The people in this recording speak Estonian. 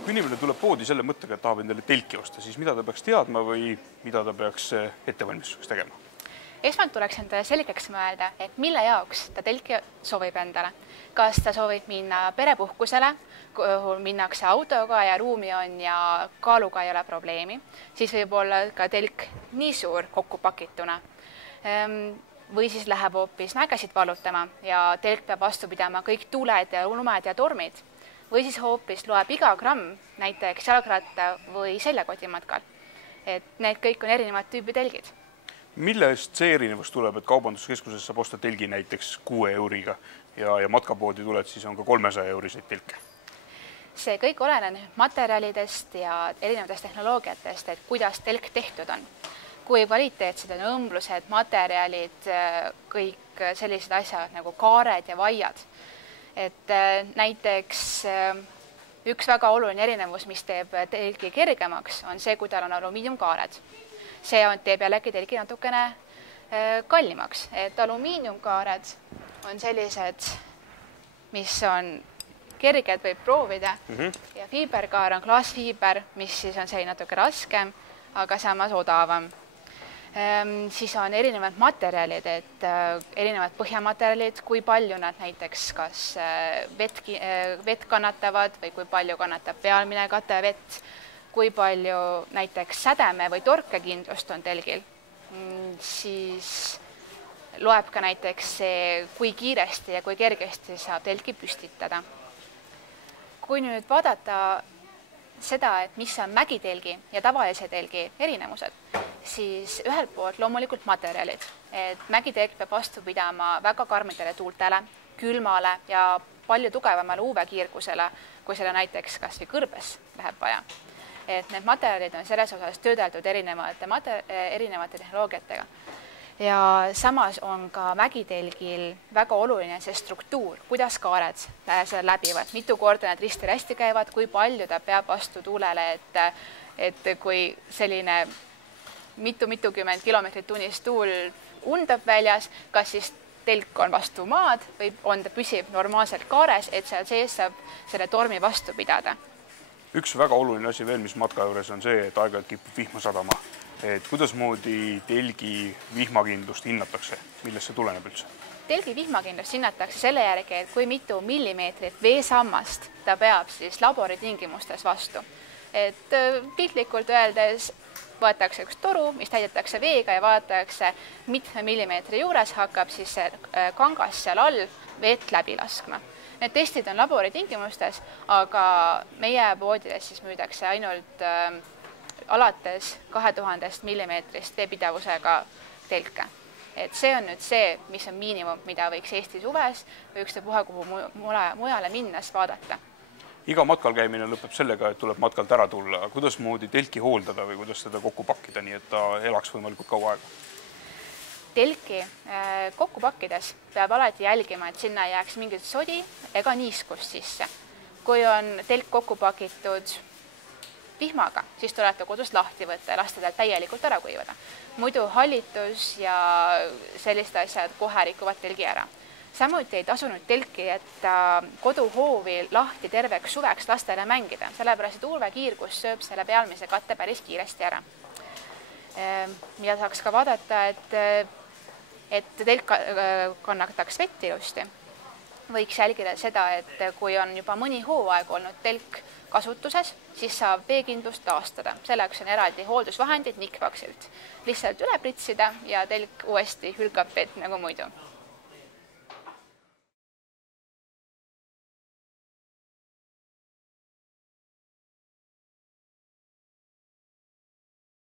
Kui inimene tuleb poodi selle mõttega, et tahab endale telki osta, siis mida ta peaks teadma või mida ta peaks ettevalmistuseks tegema? Esmalt tuleks endale selgeks mõelda, et mille jaoks ta telki soovib endale. Kas ta soovib minna perepuhkusele, kuhu minnakse autoga ja ruumi on ja kaaluga ei ole probleemi, siis võib olla ka telk nii suur kokku pakituna. Või siis läheb hoopis mägesid valutama ja telk peab vastu pidama kõik tuuled ja lumed ja tormid. Või siis hoopis loeb iga gramm näiteks jalgratta või seljakotimatkal. Et need kõik on erinevad tüübi telgid. Millest see erinevus tuleb, et kaubanduskeskuses saab osta telgi näiteks 6 euriga ja matkapoodi tuled, siis on ka 300 euriseid telke? See kõik oleneb materjalidest ja erinevatest tehnoloogiatest, et kuidas telk tehtud on. Kui kvaliteetsed on õmblused, materjalid, kõik sellised asjad nagu kaared ja vaiad. Et näiteks üks väga oluline erinevus, mis teeb telgi kergemaks, on see, kui tal on alumiiniumkaared. See teeb jällegi telgi natukene kallimaks, et alumiiniumkaared on sellised, mis on kerged, võib proovida ja fiiberkaar on klaasfiiber, mis siis on selline natuke raskem, aga samas odavam. Siis on erinevad materjalid, et erinevad põhjamaterjalid, kui palju nad näiteks kas vett kannatavad või kui palju kannatab pealmine katevett, kui palju näiteks sädeme või torkekindlust on telgil, siis loeb ka näiteks see, kui kiiresti ja kui kergesti saab telgi püstitada. Kui nüüd vaadata seda, et mis on mägitelgi ja tavalise telgi erinevused, siis ühelt poolt loomulikult materjalid, et mägitelk peab vastu pidama väga karmidele tuultele, külmale ja palju tugevamale UV-kiirgusele, kui selle näiteks kas või kõrbes läheb vaja. Et need materjalid on selles osas töödeldud erinevate tehnoloogiatega. Ja samas on ka mägitelgil väga oluline see struktuur, kuidas kaared läbivad, mitu korda need risti-rästi käivad, kui palju ta peab vastu tuulele, et kui selline mitukümmend kilomeetrit tunnis tuul undab väljas, kas siis telk on vastu maad või on ta püsib normaalselt kaares, et seal sees saab selle tormi vastu pidada. Üks väga oluline asi veel, mis matka juures on see, et aeg-ajalt kipub vihma sadama. Et kuidasmoodi telgi vihmakindlust hinnatakse? Millest see tuleneb üldse? Telgi vihmakindlust hinnatakse selle järgi, et kui mitu millimeetrit veesammast ta peab siis laboritingimustes vastu. Et piltlikult öeldes võetakse üks toru, mis täidetakse veega ja vaadatakse mitme millimeetri juures hakkab siis see kangas seal all vett läbi laskma. Need testid on laboritingimustes, aga meie poodides siis müüdakse ainult alates 2000 millimeetrist veepidavusega telke. Et see on nüüd see, mis on miinimum, mida võiks Eesti suves või ükstapuha kuhu mujale minnes vaadata. Iga matkal käimine lõpeb sellega, et tuleb matkalt ära tulla. Kuidas moodi telki hooldada või kuidas teda kokku pakkida, nii et ta elaks võimalikult kaua aega? Telki kokku pakkides peab alati jälgima, et sinna ei jääks mingit sodi ega niiskust sisse. Kui on telk kokku pakitud vihmaga, siis tuleb ta kodust lahti võtta ja lasta tal täielikult ära kuivada. Muidu hallitus ja selliste asjad kohe rikuvad telgi ära. Samuti ei tasunud telki, et koduhoovi lahti terveks suveks lastele mängida, sellepärast et UV-kiirgus sööb selle pealmise katte päris kiiresti ära. Mida saaks ka vaadata, et telk kannataks vett ilusti. Võiks jälgida seda, et kui on juba mõni hooaeg olnud telk kasutuses, siis saab veekindlust taastada. Selleks on eraldi hooldusvahendid nikvaksilt. Lihtsalt üle pritsida ja telk uuesti hülgab vett nagu muidu.